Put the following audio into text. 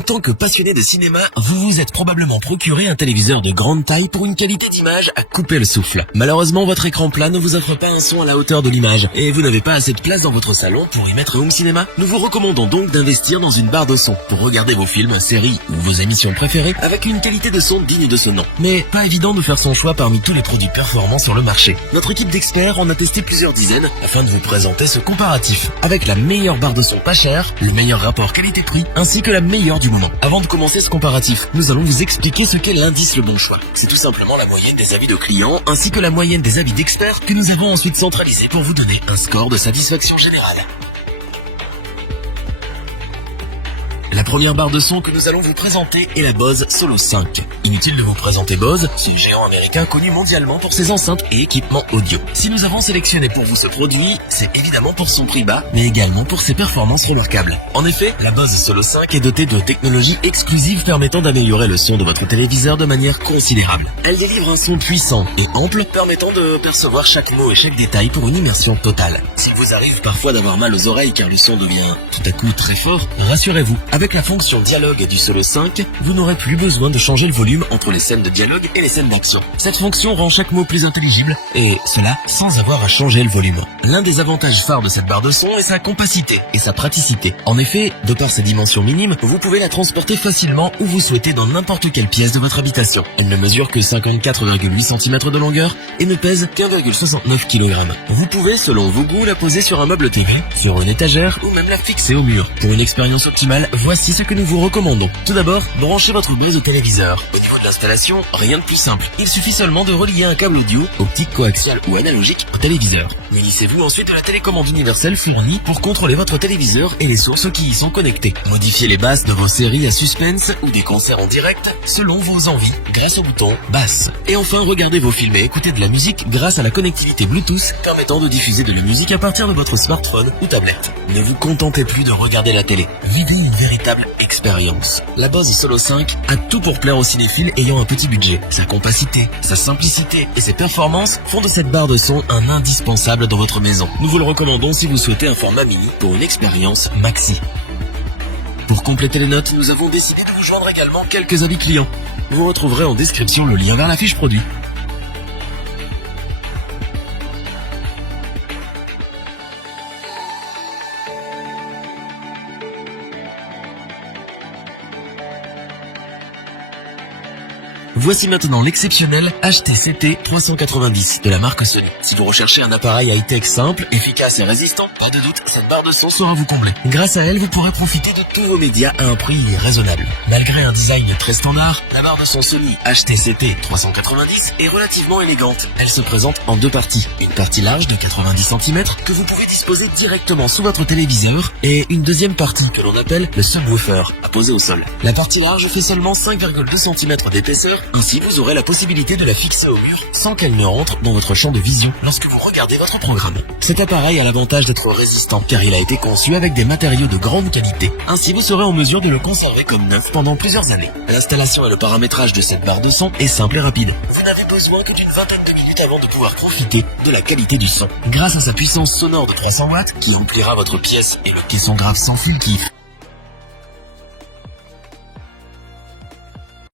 En tant que passionné de cinéma, vous vous êtes probablement procuré un téléviseur de grande taille pour une qualité d'image à couper le souffle. Malheureusement, votre écran plat ne vous offre pas un son à la hauteur de l'image et vous n'avez pas assez de place dans votre salon pour y mettre un home cinéma. Nous vous recommandons donc d'investir dans une barre de son pour regarder vos films, séries ou vos émissions préférées avec une qualité de son digne de ce nom. Mais pas évident de faire son choix parmi tous les produits performants sur le marché. Notre équipe d'experts en a testé plusieurs dizaines afin de vous présenter ce comparatif avec la meilleure barre de son pas chère, le meilleur rapport qualité-prix ainsi que la meilleure du moment. Avant de commencer ce comparatif, nous allons vous expliquer ce qu'est l'indice Le Bon Choix. C'est tout simplement la moyenne des avis de clients ainsi que la moyenne des avis d'experts que nous avons ensuite centralisé pour vous donner un score de satisfaction générale. La première barre de son que nous allons vous présenter est la Bose Solo 5. Inutile de vous présenter Bose, c'est le géant américain connu mondialement pour ses enceintes et équipements audio. Si nous avons sélectionné pour vous ce produit, c'est évidemment pour son prix bas, mais également pour ses performances remarquables. En effet, la Bose Solo 5 est dotée de technologies exclusives permettant d'améliorer le son de votre téléviseur de manière considérable. Elle délivre un son puissant et ample, permettant de percevoir chaque mot et chaque détail pour une immersion totale. S'il vous arrive parfois d'avoir mal aux oreilles car le son devient tout à coup très fort, rassurez-vous, avec la fonction dialogue du Solo 5, vous n'aurez plus besoin de changer le volume entre les scènes de dialogue et les scènes d'action. Cette fonction rend chaque mot plus intelligible, et cela sans avoir à changer le volume. L'un des avantages phares de cette barre de son est sa compacité et sa praticité. En effet, de par ses dimensions minimes, vous pouvez la transporter facilement où vous souhaitez dans n'importe quelle pièce de votre habitation. Elle ne mesure que 54,8 cm de longueur et ne pèse qu'1,69 kg. Vous pouvez, selon vos goûts, la poser sur un meuble TV, sur une étagère ou même la fixer au mur. Pour une expérience optimale, voici ce que nous vous recommandons. Tout d'abord, branchez votre brise au téléviseur. Au niveau de l'installation, rien de plus simple. Il suffit seulement de relier un câble audio, optique, coaxial ou analogique au téléviseur. Munissez-vous ensuite de la télécommande universelle fournie pour contrôler votre téléviseur et les sources qui y sont connectées. Modifiez les basses de vos séries à suspense ou des concerts en direct selon vos envies grâce au bouton basse. Et enfin, regardez vos films et écoutez de la musique grâce à la connectivité Bluetooth permettant de diffuser de la musique à partir de votre smartphone ou tablette. Ne vous contentez plus de regarder la télé. Vivez une véritable expérience. La Bose Solo 5 a tout pour plaire aux cinéphiles ayant un petit budget. Sa compacité, sa simplicité et ses performances font de cette barre de son un indispensable dans votre maison. Nous vous le recommandons si vous souhaitez un format mini pour une expérience maxi. Pour compléter les notes, nous avons décidé de vous joindre également quelques avis clients. Vous retrouverez en description le lien vers la fiche produit. Voici maintenant l'exceptionnel HTCT 390 de la marque Sony. Si vous recherchez un appareil high-tech simple, efficace et résistant, pas de doute, cette barre de son saura vous combler. Grâce à elle, vous pourrez profiter de tous vos médias à un prix raisonnable. Malgré un design très standard, la barre de son Sony HTCT 390 est relativement élégante. Elle se présente en deux parties. Une partie large de 90 cm que vous pouvez disposer directement sous votre téléviseur et une deuxième partie que l'on appelle le subwoofer, à poser au sol. La partie large fait seulement 5,2 cm d'épaisseur. Ainsi, vous aurez la possibilité de la fixer au mur sans qu'elle ne rentre dans votre champ de vision lorsque vous regardez votre programme. Cet appareil a l'avantage d'être résistant car il a été conçu avec des matériaux de grande qualité. Ainsi, vous serez en mesure de le conserver comme neuf pendant plusieurs années. L'installation et le paramétrage de cette barre de son est simple et rapide. Vous n'avez besoin que d'une vingtaine de minutes avant de pouvoir profiter de la qualité du son. Grâce à sa puissance sonore de 300 watts qui emplira votre pièce et le caisson grave sans fil qui